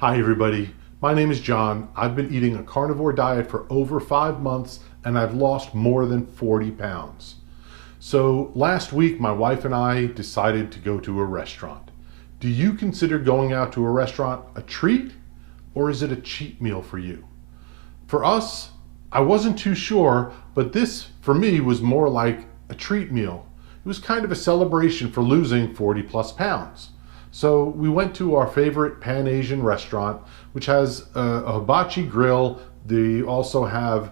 Hi everybody, my name is John. I've been eating a carnivore diet for over 5 months and I've lost more than 40 pounds. So last week my wife and I decided to go to a restaurant. Do you consider going out to a restaurant a treat or is it a cheat meal for you? For us, I wasn't too sure, but this for me was more like a treat meal. It was kind of a celebration for losing 40 plus pounds. So we went to our favorite Pan-Asian restaurant, which has a hibachi grill. They also have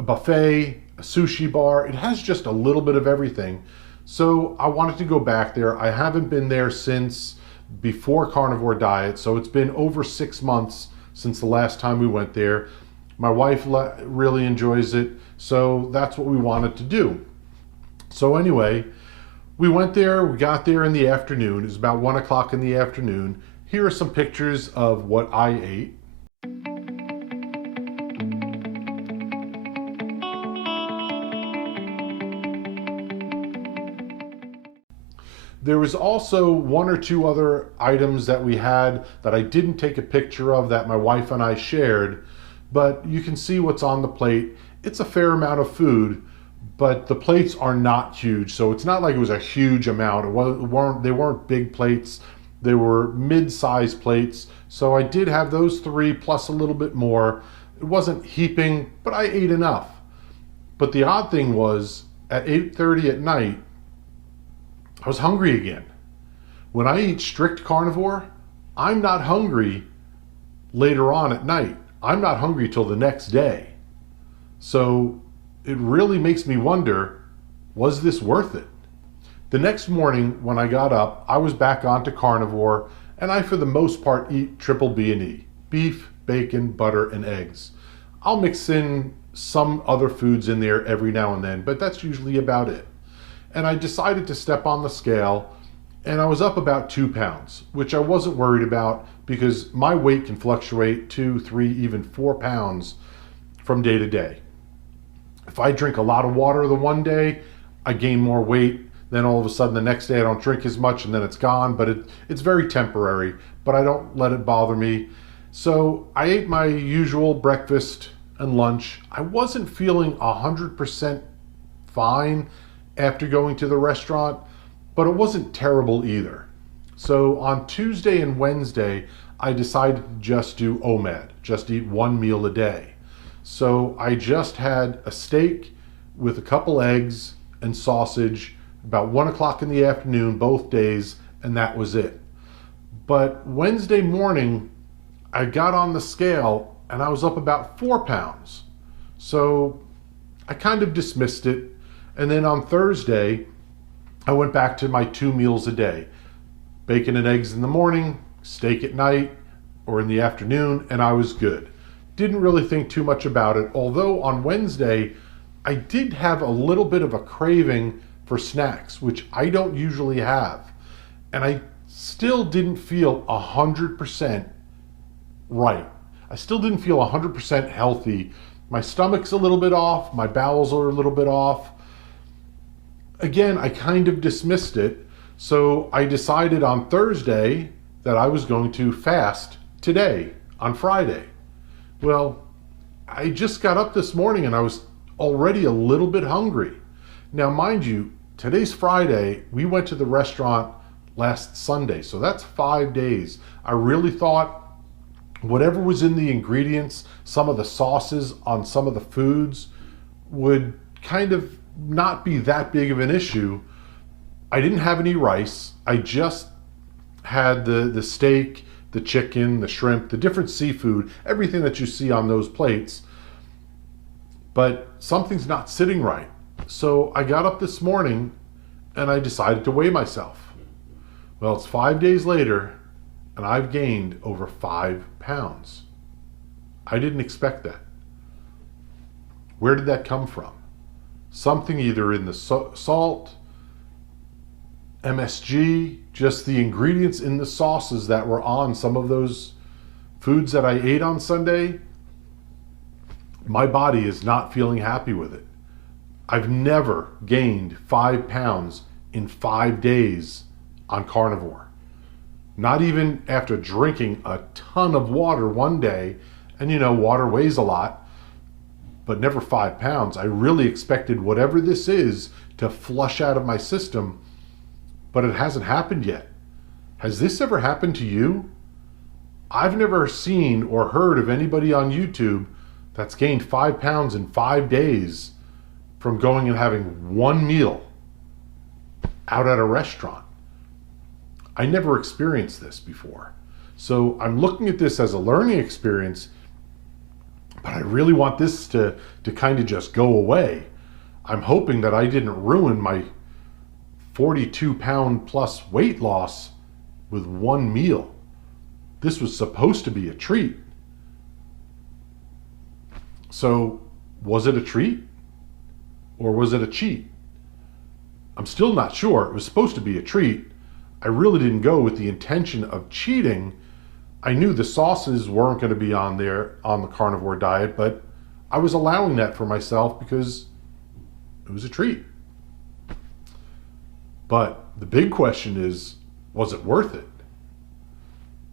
a buffet, a sushi bar. It has just a little bit of everything. So I wanted to go back there. I haven't been there since before carnivore diet. So it's been over 6 months since the last time we went there. My wife really enjoys it. So that's what we wanted to do. So anyway, we went there, we got there in the afternoon. It was about 1 o'clock in the afternoon. Here are some pictures of what I ate. There was also 1 or 2 other items that we had that I didn't take a picture of that my wife and I shared, but you can see what's on the plate. It's a fair amount of food, but the plates are not huge. So it's not like it was a huge amount. They weren't big plates. They were mid-sized plates. So I did have those 3 plus a little bit more. It wasn't heaping, but I ate enough. But the odd thing was at 8:30 at night, I was hungry again. When I eat strict carnivore, I'm not hungry later on at night. I'm not hungry till the next day. So it really makes me wonder, was this worth it? The next morning when I got up, I was back onto carnivore and I for the most part eat triple B&E, beef, bacon, butter, and eggs. I'll mix in some other foods in there every now and then, but that's usually about it. And I decided to step on the scale and I was up about 2 pounds, which I wasn't worried about because my weight can fluctuate 2, 3, even 4 pounds from day to day. If I drink a lot of water the one day, I gain more weight. Then all of a sudden the next day I don't drink as much and then it's gone, but it's very temporary, but I don't let it bother me. So I ate my usual breakfast and lunch. I wasn't feeling 100% fine after going to the restaurant, but it wasn't terrible either. So on Tuesday and Wednesday, I decided to just do OMAD, just eat 1 meal a day. So I just had a steak with a couple eggs and sausage about 1 o'clock in the afternoon, both days, and that was it. But Wednesday morning, I got on the scale and I was up about 4 pounds. So I kind of dismissed it. And then on Thursday, I went back to my 2 meals a day. Bacon and eggs in the morning, steak at night or in the afternoon, and I was good. Didn't really think too much about it, although on Wednesday, I did have a little bit of a craving for snacks, which I don't usually have. And I still didn't feel 100% right. I still didn't feel 100% healthy. My stomach's a little bit off, my bowels are a little bit off. Again, I kind of dismissed it. So I decided on Thursday that I was going to fast today, on Friday. Well, I just got up this morning and I was already a little bit hungry. Now, mind you, today's Friday. We went to the restaurant last Sunday, so that's 5 days. I really thought whatever was in the ingredients, some of the sauces on some of the foods would kind of not be that big of an issue. I didn't have any rice. I just had the steak, the chicken, the shrimp, the different seafood, everything that you see on those plates. But something's not sitting right. So I got up this morning and I decided to weigh myself. Well, it's 5 days later and I've gained over 5 pounds. I didn't expect that. Where did that come from? Something either in the salt, MSG, just the ingredients in the sauces that were on some of those foods that I ate on Sunday. My body is not feeling happy with it. I've never gained 5 pounds in 5 days on carnivore. Not even after drinking a ton of water one day, and water weighs a lot, but never 5 pounds. I really expected whatever this is to flush out of my system, but it hasn't happened yet. Has this ever happened to you? I've never seen or heard of anybody on YouTube that's gained 5 pounds in 5 days from going and having one meal out at a restaurant. I never experienced this before. So I'm looking at this as a learning experience, but I really want this to kind of just go away. I'm hoping that I didn't ruin my 42-pound plus weight loss with one meal. This was supposed to be a treat. So was it a treat or was it a cheat? I'm still not sure. It was supposed to be a treat. I really didn't go with the intention of cheating. I knew the sauces weren't going to be on there on the carnivore diet, but I was allowing that for myself because it was a treat. But the big question is, was it worth it?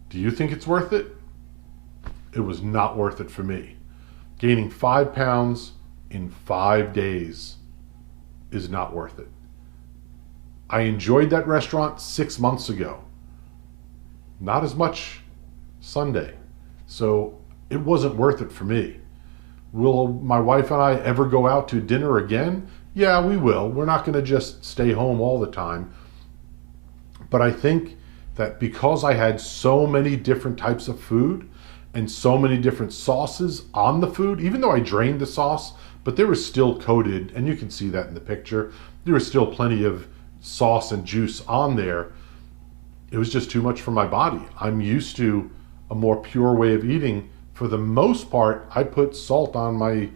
Do you think it's worth it? It was not worth it for me. Gaining 5 pounds in 5 days is not worth it. I enjoyed that restaurant 6 months ago. Not as much Sunday. So it wasn't worth it for me. Will my wife and I ever go out to dinner again? Yeah, we will. We're not going to just stay home all the time. But I think that because I had so many different types of food and so many different sauces on the food, even though I drained the sauce, but there was still coated, and you can see that in the picture, there was still plenty of sauce and juice on there. It was just too much for my body. I'm used to a more pure way of eating. For the most part, I put salt on my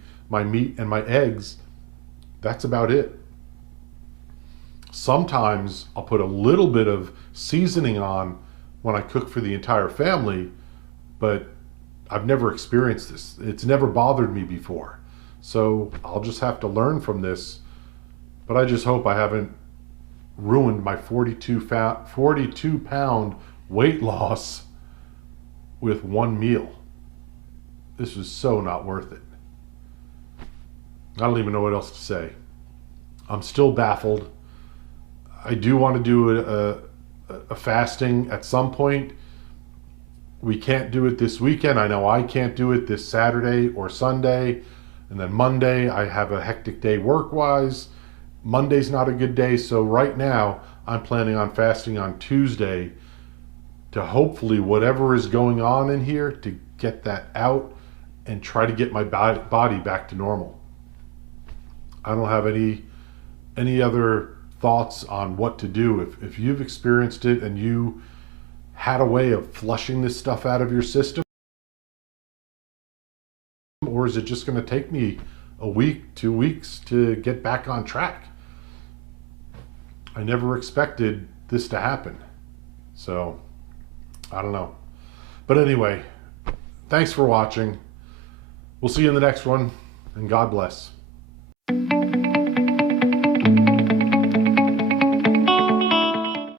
meat and my eggs. That's about it. Sometimes I'll put a little bit of seasoning on when I cook for the entire family, but I've never experienced this. It's never bothered me before. So I'll just have to learn from this. But I just hope I haven't ruined my 42-pound weight loss with one meal. This was so not worth it. I don't even know what else to say. I'm still baffled. I do want to do a fasting at some point. We can't do it this weekend. I know I can't do it this Saturday or Sunday. And then Monday, I have a hectic day work-wise. Monday's not a good day. So right now, I'm planning on fasting on Tuesday to hopefully whatever is going on in here to get that out and try to get my body back to normal. I don't have any other thoughts on what to do. If you've experienced it and you had a way of flushing this stuff out of your system, or is it just going to take me a week, 2 weeks to get back on track? I never expected this to happen. So, I don't know. But anyway, thanks for watching. We'll see you in the next one, and God bless.